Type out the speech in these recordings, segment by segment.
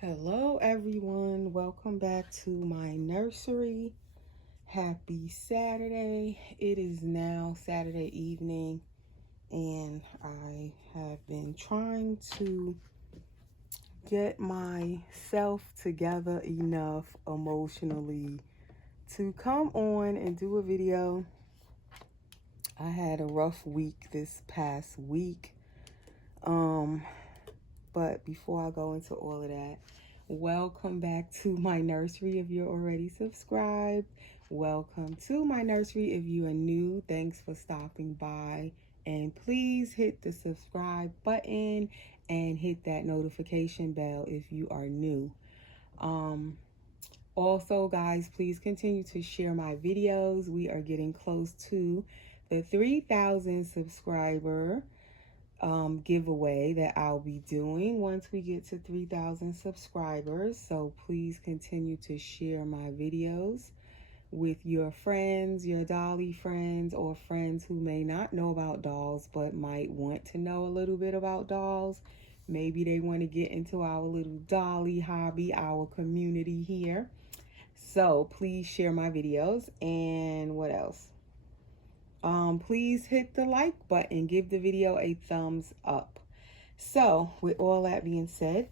Hello everyone, welcome back to my nursery. Happy Saturday. It is now Saturday evening and I have been trying to get myself together enough emotionally to come on and do a video. I had a rough week this past week. But before I go into all of that, welcome back to my nursery if you're already subscribed. Welcome to my nursery if you are new. Thanks for stopping by. And please hit the subscribe button and hit that notification bell if you are new. Also, guys, please continue to share my videos. We are getting close to the 3,000 subscriber giveaway that I'll be doing once we get to 3,000 subscribers. So please continue to share my videos with your friends, your dolly friends, or friends who may not know about dolls but might want to know a little bit about dolls. Maybe they want to get into our little dolly hobby, our community here. So please share my videos. And what else? Please hit the like button, give the video a thumbs up. So with all that being said,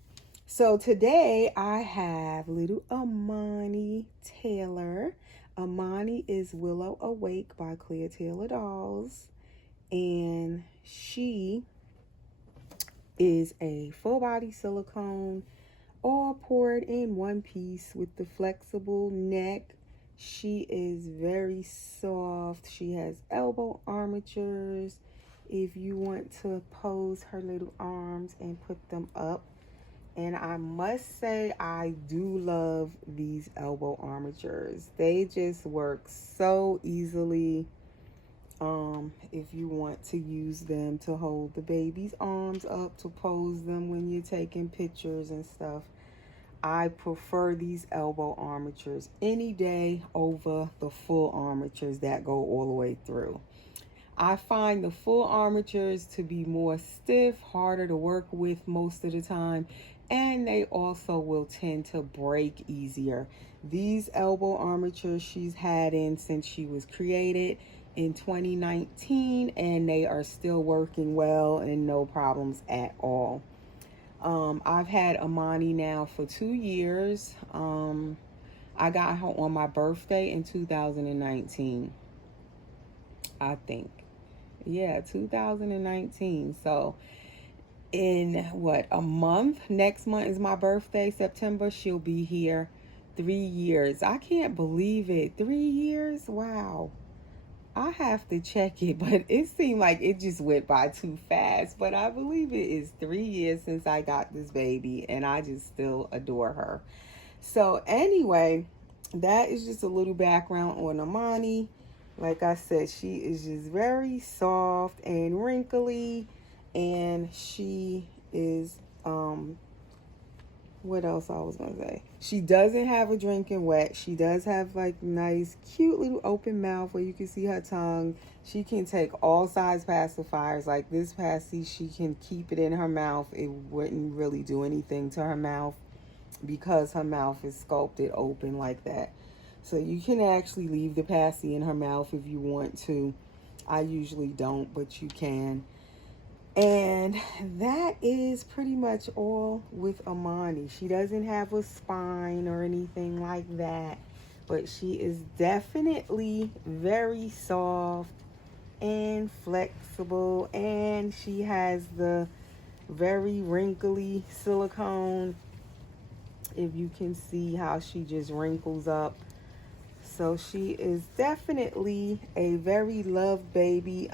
so today I have little Amani Taylor. Amani is Willow Awake by Clear Taylor Dolls, and she is a full body silicone, all poured in one piece with the flexible neck. She is very soft. She has elbow armatures if you want to pose her little arms and put them up. And I must say, I do love these elbow armatures. They just work so easily. If you want to use them to hold the baby's arms up to pose them when you're taking pictures and stuff, I prefer these elbow armatures any day over the full armatures that go all the way through. I find the full armatures to be more stiff, harder to work with most of the time, and they also will tend to break easier. These elbow armatures she's had in since she was created in 2019, and they are still working well and no problems at all. I've had Amani now for 2 years. I got her on my birthday in 2019, I think. Yeah, 2019. So in what, a month? Next month is my birthday, September. She'll be here 3 years. I can't believe it. 3 years? Wow. I have to check it, but it seemed like it just went by too fast. But I believe it is 3 years since I got this baby, and I just still adore her. So anyway, that is just a little background on Amani. Like I said, she is just very soft and wrinkly, and she is what else I was gonna say? She doesn't have a drinking wet. She does have like nice, cute little open mouth where you can see her tongue. She can take all size pacifiers. Like this passy, she can keep it in her mouth. It wouldn't really do anything to her mouth because her mouth is sculpted open like that. So you can actually leave the passy in her mouth if you want to. I usually don't, but you can. And that is pretty much all with Amani. She doesn't have a spine or anything like that, but she is definitely very soft and flexible, and she has the very wrinkly silicone. If you can see how she just wrinkles up. So she is definitely a very loved baby.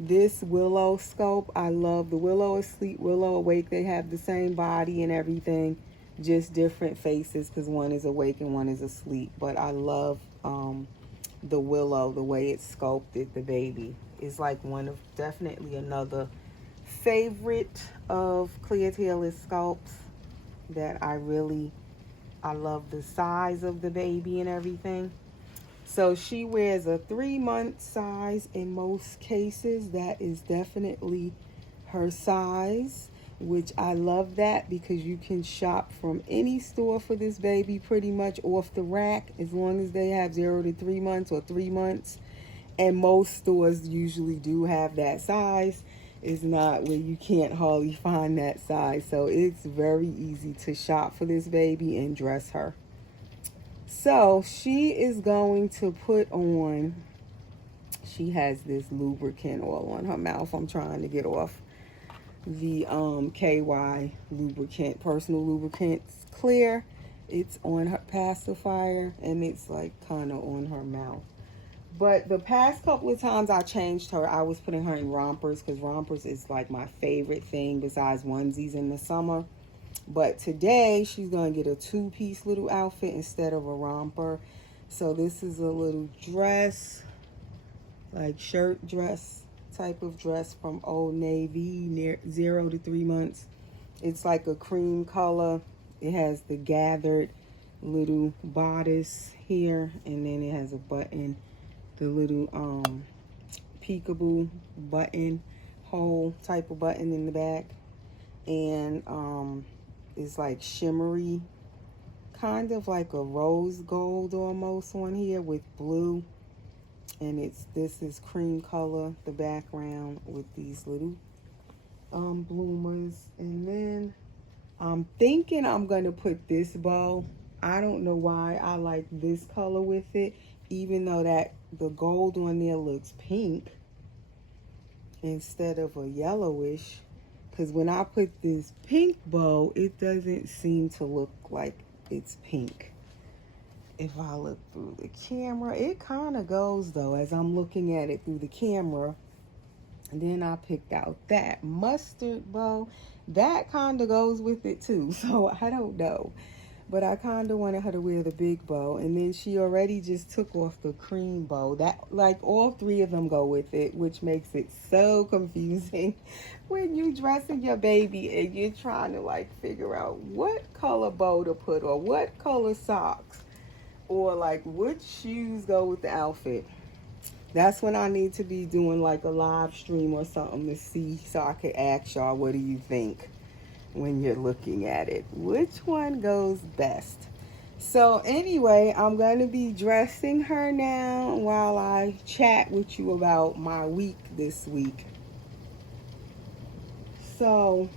This Willow sculpt, I love. The Willow Asleep, Willow Awake, they have the same body and everything, just different faces because one is awake and one is asleep. But I love the Willow, the way it sculpted the baby. It's like one of, definitely another favorite of Clear Taylor sculpts that I love the size of the baby and everything. So she wears a 3-month size in most cases. That is definitely her size. which I love that because you can shop from any store for this baby pretty much off the rack as long as they have 0 to 3 months or 3 months. And most stores usually do have that size. It's not where you can't hardly find that size. So it's very easy to shop for this baby and dress her. So she is going to put on, she has this lubricant all on her mouth. I'm trying to get off the KY lubricant, personal lubricants clear. It's on her pacifier and it's like kind of on her mouth. But the past couple of times I changed her, I was putting her in rompers because rompers is like my favorite thing besides onesies in the summer. But today she's going to get a 2-piece little outfit instead of a romper. So this is a little dress, like shirt dress type of dress from Old Navy, near 0 to 3 months. It's like a cream color. It has the gathered little bodice here, and then it has a button, the little peekaboo button hole type of button in the back, and it's like shimmery, kind of like a rose gold almost on here with blue. And this is cream color, the background with these little bloomers. And then I'm thinking I'm going to put this bow. I don't know why I like this color with it, even though that the gold on there looks pink instead of a yellowish. Because when I put this pink bow, it doesn't seem to look like it's pink. If I look through the camera, it kind of goes though as I'm looking at it through the camera. And then I picked out that mustard bow. That kind of goes with it too. So I don't know. But I kind of wanted her to wear the big bow. And then she already just took off the cream bow. That, like, all 3 of them go with it, which makes it so confusing when you dressing your baby and you're trying to, like, figure out what color bow to put or what color socks or, like, which shoes go with the outfit. That's when I need to be doing, like, a live stream or something to see so I could ask y'all, what do you think? When you're looking at it, which one goes best? So anyway, I'm going to be dressing her now while I chat with you about my week this week. So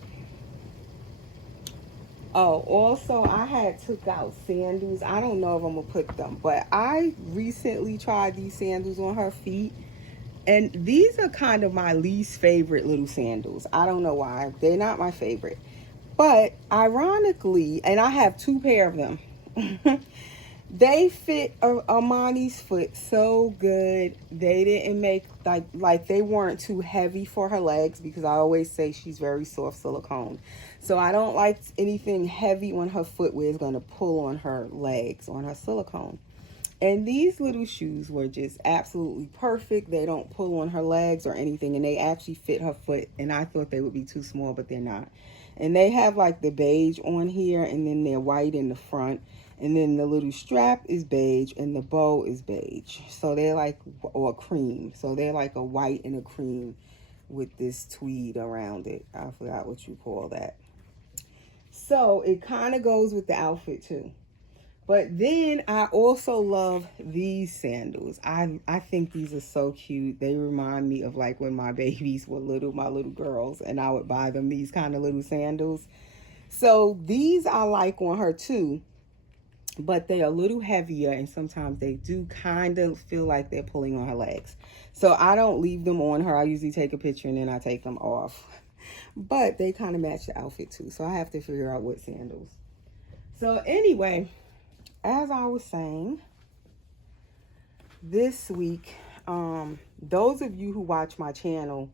also I had took out sandals. I don't know if I'm gonna put them, but I recently tried these sandals on her feet, and these are kind of my least favorite little sandals. I don't know why. They're not my favorite. But ironically, and I have 2 pair of them, they fit Amani's foot so good. They didn't make, like they weren't too heavy for her legs, because I always say she's very soft silicone. So I don't like anything heavy on her foot where it's going to pull on her legs, on her silicone. And these little shoes were just absolutely perfect. They don't pull on her legs or anything, and they actually fit her foot. And I thought they would be too small, but they're not. And they have like the beige on here, and then they're white in the front. And then the little strap is beige and the bow is beige. So they're like, or cream. So they're like a white and a cream with this tweed around it. I forgot what you call that. So it kind of goes with the outfit too. But then I also love these sandals. I think these are so cute. They remind me of like when my babies were little, my little girls, and I would buy them these kind of little sandals. So these I like on her too, but they're a little heavier, and sometimes they do kind of feel like they're pulling on her legs. So I don't leave them on her. I usually take a picture and then I take them off. But they kind of match the outfit too, so I have to figure out what sandals. So anyway, as I was saying, this week, those of you who watch my channel,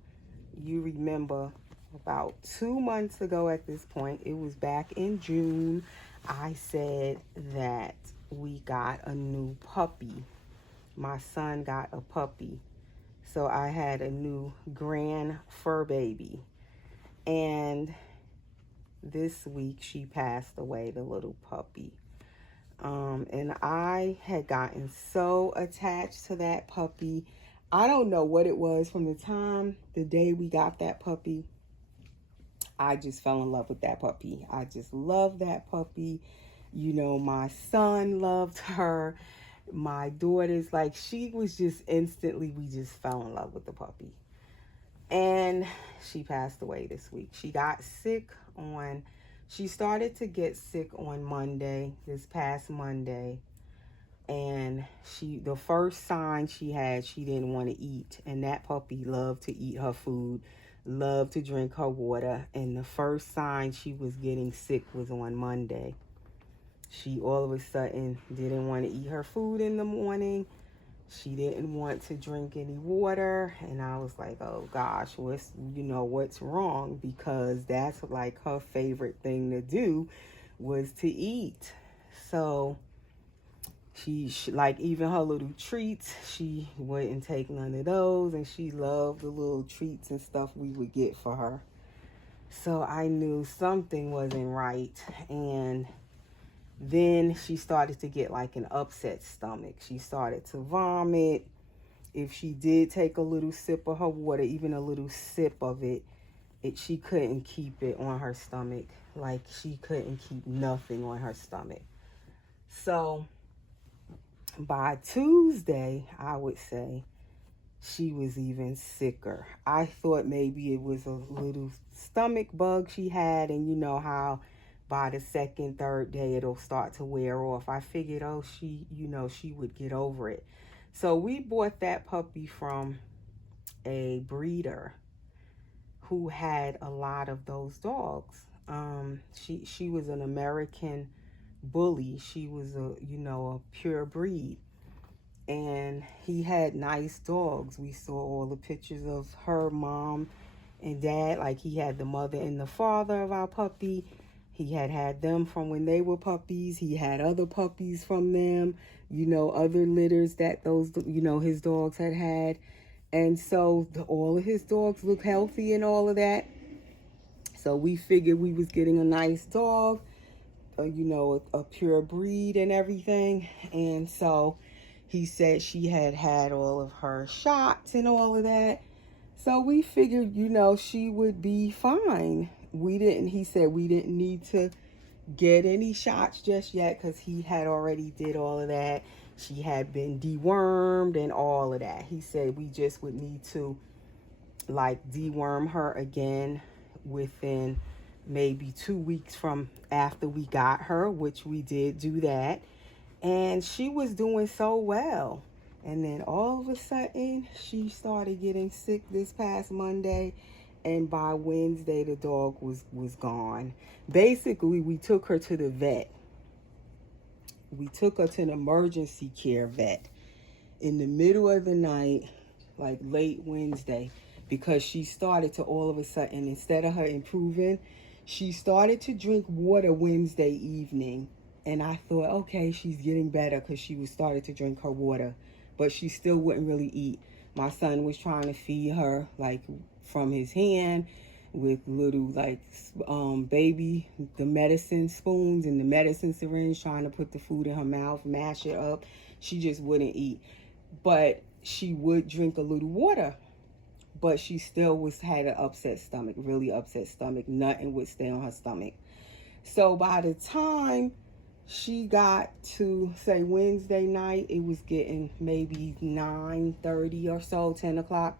you remember about 2 months ago at this point, it was back in June, I said that we got a new puppy. My son got a puppy. So I had a new grand fur baby. And this week she passed away, the little puppy. And I had gotten so attached to that puppy. I don't know what it was from the day we got that puppy. I just fell in love with that puppy. I just love that puppy. You know, my son loved her. My daughter's like, she was just instantly, we just fell in love with the puppy. And she passed away this week. She got sick she started to get sick on Monday, this past Monday. And the first sign she had, she didn't want to eat. And that puppy loved to eat her food, loved to drink her water. And the first sign she was getting sick was on Monday. She all of a sudden didn't want to eat her food in the morning. She didn't want to drink any water. And I was like, oh gosh, what's wrong? Because that's like her favorite thing to do was to eat. So she like, even her little treats, she wouldn't take none of those. And she loved the little treats and stuff we would get for her. So I knew something wasn't right. And then she started to get like an upset stomach. She started to vomit. If she did take a little sip of her water, even a little sip of it, she couldn't keep it on her stomach. Like, she couldn't keep nothing on her stomach. So by Tuesday, I would say, she was even sicker. I thought maybe it was a little stomach bug she had, and you know how by the second, third day, it'll start to wear off. I figured, she would get over it. So we bought that puppy from a breeder who had a lot of those dogs. She was an American bully. She was a pure breed. And he had nice dogs. We saw all the pictures of her mom and dad. Like, he had the mother and the father of our puppy. He had them from when they were puppies. He had other puppies from them, other litters that those, his dogs had. And so all of his dogs look healthy and all of that. So we figured we was getting a nice dog, a pure breed and everything. And so he said she had all of her shots and all of that. So we figured, she would be fine. He said we didn't need to get any shots just yet because he had already did all of that. She had been dewormed and all of that. He said we just would need to like deworm her again within maybe 2 weeks from after we got her, which we did do that. And she was doing so well. And then all of a sudden, she started getting sick this past Monday. And by Wednesday, the dog was gone. Basically, we took her to the vet. We took her to an emergency care vet in the middle of the night, like late Wednesday, because she started to all of a sudden, instead of her improving, she started to drink water Wednesday evening. And I thought, okay, she's getting better because she was started to drink her water. But she still wouldn't really eat. My son was trying to feed her, like, from his hand with little, like, the medicine spoons and the medicine syringe, trying to put the food in her mouth, mash it up. She just wouldn't eat. But she would drink a little water. But she still had an upset stomach, really upset stomach. Nothing would stay on her stomach. So by the time she got to, say, Wednesday night, it was getting maybe 9:30 or so, 10 o'clock.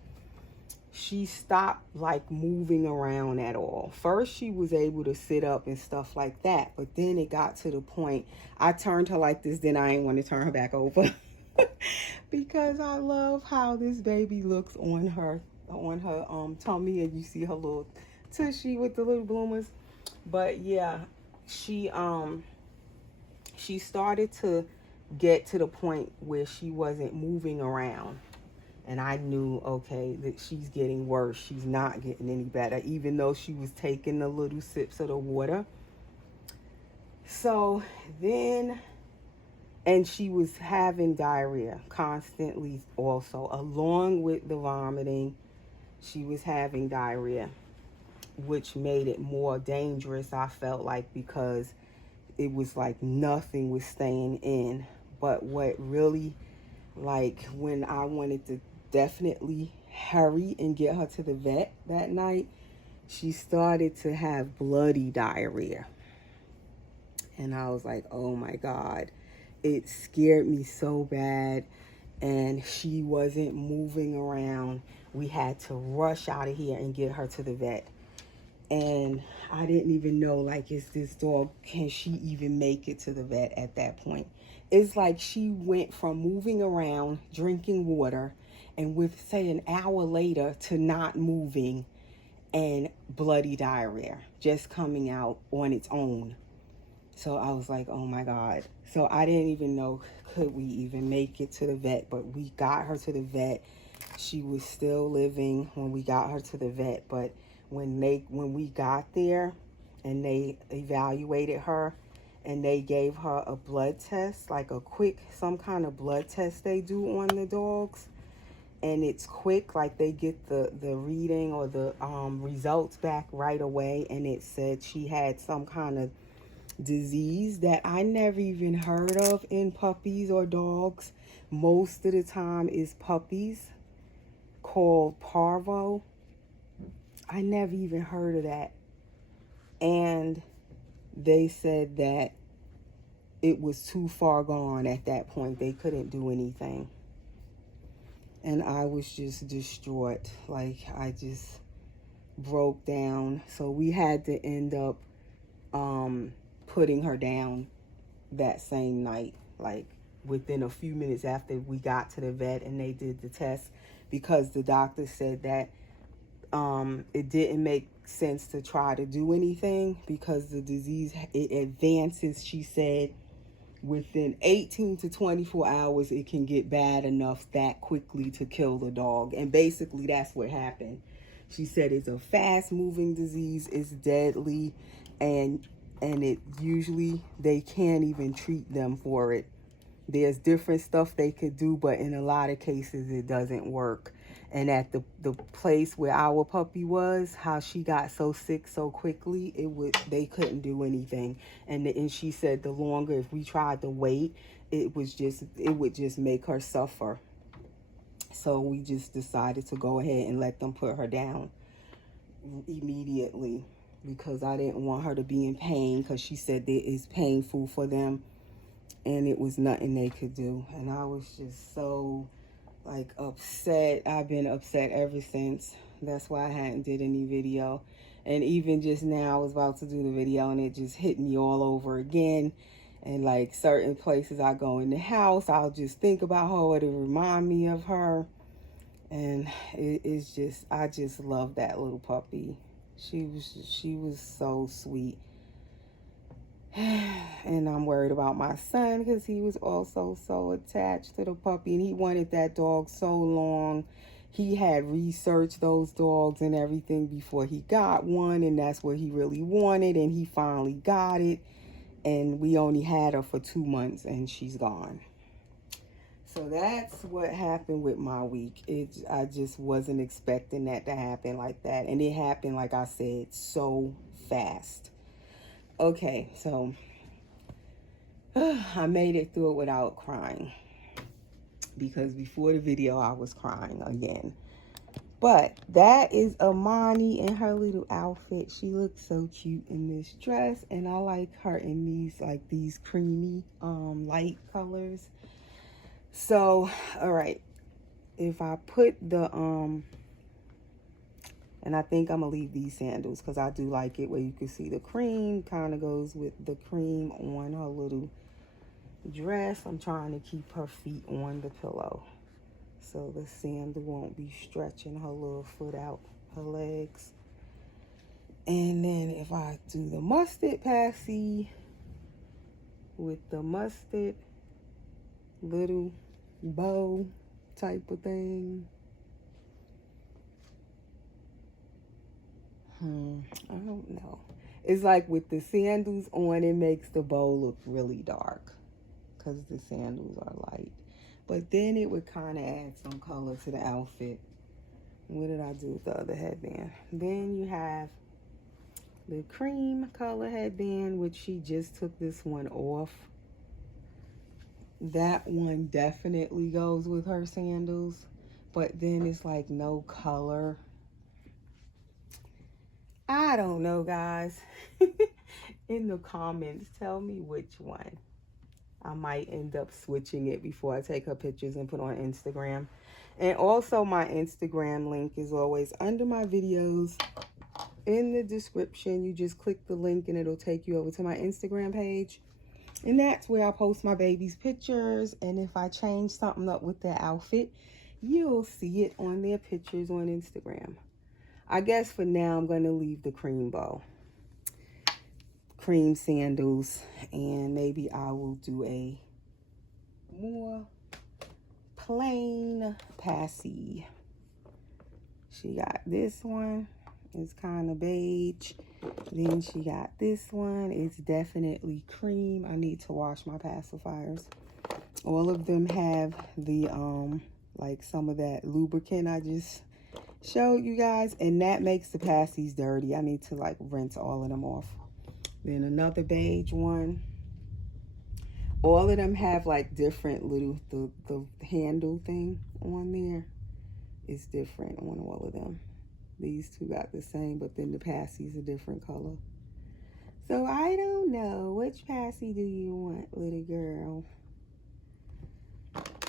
She stopped, like, moving around at all. First, she was able to sit up and stuff like that. But then it got to the point, I turned her like this, then I didn't want to turn her back over. Because I love how this baby looks on her tummy. And you see her little tushy with the little bloomers. But, yeah, she started to get to the point where she wasn't moving around. And I knew, okay, that she's getting worse. She's not getting any better, even though she was taking the little sips of the water. So then, and she was having diarrhea constantly also, along with the vomiting. She was having diarrhea, which made it more dangerous, I felt like, because it was like nothing was staying in. But what really, like, when I wanted to definitely hurry and get her to the vet that night, she started to have bloody diarrhea. And I was like, oh my God. It scared me so bad. And she wasn't moving around. We had to rush out of here and get her to the vet. And I didn't even know, like, is this dog, can she even make it to the vet at that point? It's like she went from moving around, drinking water, and with, say, an hour later to not moving and bloody diarrhea just coming out on its own. So I was like, oh my God. So I didn't even know, could we even make it to the vet? But we got her to the vet. She was still living when we got her to the vet. But when we got there and they evaluated her and they gave her a blood test, like a quick, some kind of blood test they do on the dogs. And it's quick, like they get the reading or the results back right away. And it said she had some kind of disease that I never even heard of in puppies or dogs. Most of the time is puppies, called parvo. I never even heard of that. And they said that it was too far gone at that point. They couldn't do anything. And I was just distraught. Like, I just broke down. So we had to end up putting her down that same night, like within a few minutes after we got to the vet and they did the test, because the doctor said that it didn't make sense to try to do anything because the disease, it advances, she said, within 18 to 24 hours. It can get bad enough that quickly to kill the dog. And basically that's what happened. She said it's a fast moving disease, it's deadly, and it usually they can't even treat them for it. There's different stuff they could do, but in a lot of cases it doesn't work. And at the place where our puppy was, how she got so sick so quickly, they couldn't do anything. And she said the longer, if we tried to wait, it would just make her suffer. So we just decided to go ahead and let them put her down immediately, because I didn't want her to be in pain, because she said that it's painful for them and it was nothing they could do. And I was just so like upset. I've been upset ever since. That's why I hadn't did any video. And even just now I was about to do the video and it just hit me all over again. And like certain places I go in the house, I'll just think about her, it'll remind me of her. And it's just, I just love that little puppy. She was so sweet. And I'm worried about my son because he was also so attached to the puppy and he wanted that dog so long. He had researched those dogs and everything before he got one, and that's what he really wanted, and he finally got it. And we only had her for 2 months and she's gone. So that's what happened with my week. I just wasn't expecting that to happen like that. And it happened, like I said, so fast. Okay, so I made it through it without crying, because before the video I was crying again. But that is Amani in her little outfit. She looks so cute in this dress, and I like her in these creamy light colors. So, all right, if I put the and I think I'm gonna leave these sandals because I do like it where you can see the cream kind of goes with the cream on her little dress. I'm trying to keep her feet on the pillow so the sandal won't be stretching her little foot out, her legs. And then if I do the mustard passy with the mustard little bow type of thing. I don't know. It's like with the sandals on, it makes the bow look really dark because the sandals are light. But then it would kind of add some color to the outfit. What did I do with the other headband? Then you have the cream color headband, which she just took this one off. That one definitely goes with her sandals. But then it's like no color. I don't know, guys. In the comments, tell me which one. I might end up switching it before I take her pictures and put on Instagram. And also my Instagram link is always under my videos in the description. You just click the link and it'll take you over to my Instagram page. And that's where I post my baby's pictures. And if I change something up with their outfit, you'll see it on their pictures on Instagram. I guess for now, I'm going to leave the cream bow, cream sandals, and maybe I will do a more plain passy. She got this one. It's kind of beige. Then she got this one. It's definitely cream. I need to wash my pacifiers. All of them have the like some of that lubricant I just showed you guys, and that makes the passies dirty. I need to like rinse all of them off. Then another beige one. All of them have like different little, the handle thing on there is different on all of them. These two got the same, but then the passie's a different color. So I don't know. Which passy do you want, little girl?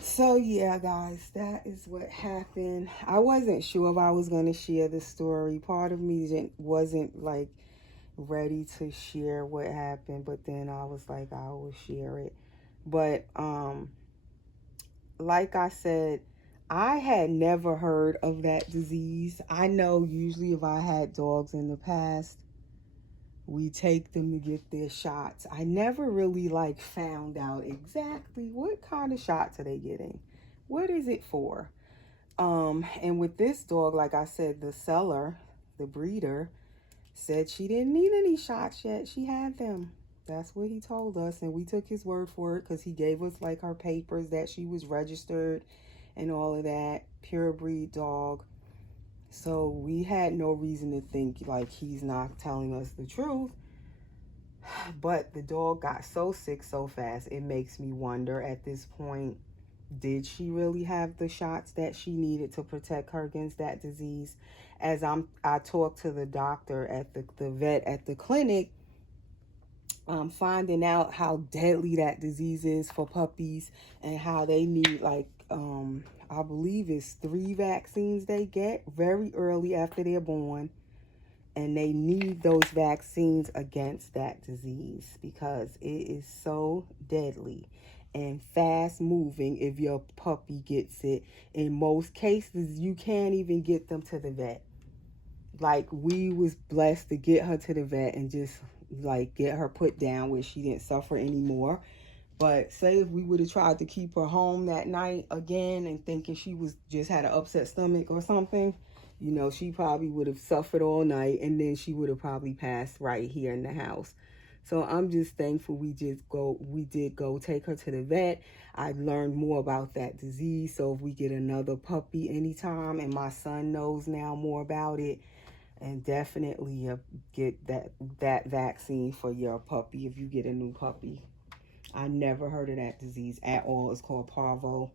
So yeah, guys, that is what happened. I wasn't sure if I was going to share the story. Part of me wasn't like ready to share what happened, but then I was like, I will share it. But like I said, I had never heard of that disease. I know usually if I had dogs in the past, we take them to get their shots. I never really like found out exactly what kind of shots are they getting. What is it for? And with this dog, like I said, the seller, the breeder, said she didn't need any shots yet. She had them. That's what he told us, and we took his word for it because he gave us like her papers that she was registered and all of that. Pure breed dog. So we had no reason to think like he's not telling us the truth. But the dog got so sick so fast, it makes me wonder at this point, did she really have the shots that she needed to protect her against that disease? As I talked to the doctor at the vet at the clinic, finding out how deadly that disease is for puppies and how they need like I believe it's 3 vaccines they get very early after they're born, and they need those vaccines against that disease because it is so deadly and fast moving. If your puppy gets it, in most cases you can't even get them to the vet. Like, we was blessed to get her to the vet and just like get her put down where she didn't suffer anymore. But say if we would have tried to keep her home that night again and thinking she was just had an upset stomach or something, you know, she probably would have suffered all night, and then she would have probably passed right here in the house. So I'm just thankful we did go take her to the vet. I learned more about that disease. So if we get another puppy anytime, and my son knows now more about it, and definitely get that vaccine for your puppy if you get a new puppy. I never heard of that disease at all. It's called parvo,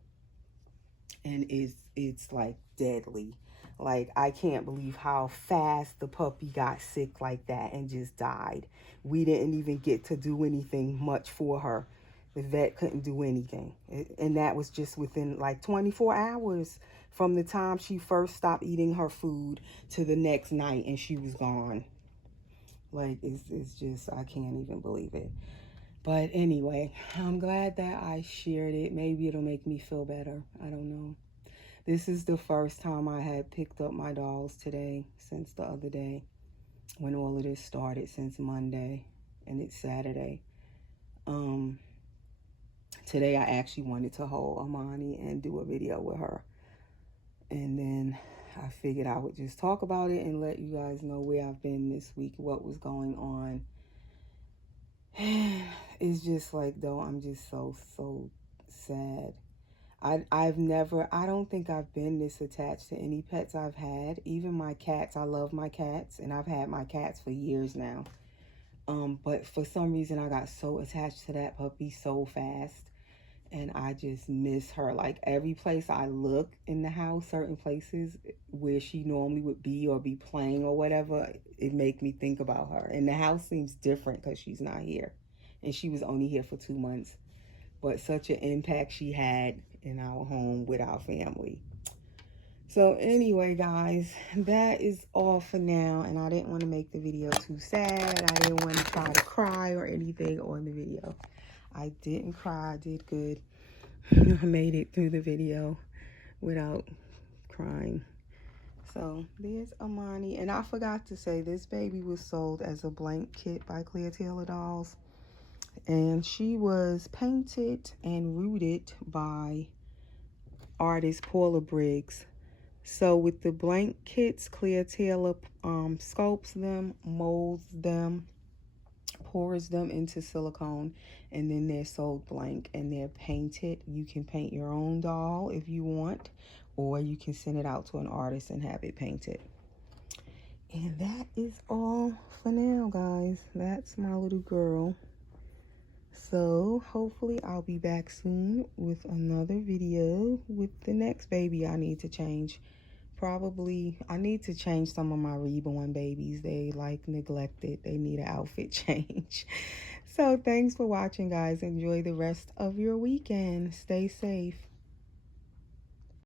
and it's like deadly. Like, I can't believe how fast the puppy got sick like that and just died. We didn't even get to do anything much for her. The vet couldn't do anything. And that was just within like 24 hours from the time she first stopped eating her food to the next night, and she was gone. Like, it's just, I can't even believe it. But anyway, I'm glad that I shared it. Maybe it'll make me feel better. I don't know. This is the first time I had picked up my dolls today since the other day when all of this started, since Monday, and it's Saturday. Today I actually wanted to hold Amani and do a video with her. And then I figured I would just talk about it and let you guys know where I've been this week, what was going on. It's just like, though, I'm just so sad. I don't think I've been this attached to any pets I've had. Even my cats, I love my cats, and I've had my cats for years now. But for some reason, I got so attached to that puppy so fast. and I just miss her. Like every place I look in the house, certain places where she normally would be or be playing or whatever, it make me think about her. And the house seems different because she's not here, and she was only here for 2 months. But such an impact she had in our home with our family. So anyway, guys, that is all for now. And I didn't want to make the video too sad. I didn't want to try to cry or anything on the video. I didn't cry. I did good. I made it through the video without crying. So there's Amani. And I forgot to say, this baby was sold as a blank kit by Clear Taylor Dolls. And she was painted and rooted by artist Paula Briggs. So with the blank kits, Clear Taylor sculpts them, molds them, pours them into silicone, and then they're sold blank and they're painted. You can paint your own doll if you want, or you can send it out to an artist and have it painted. And that is all for now, guys. That's my little girl. So hopefully I'll be back soon with another video with the next baby I need to change. Probably I need to change some of my reborn babies. They like neglected. They need an outfit change. So thanks for watching, guys. Enjoy the rest of your weekend. Stay safe.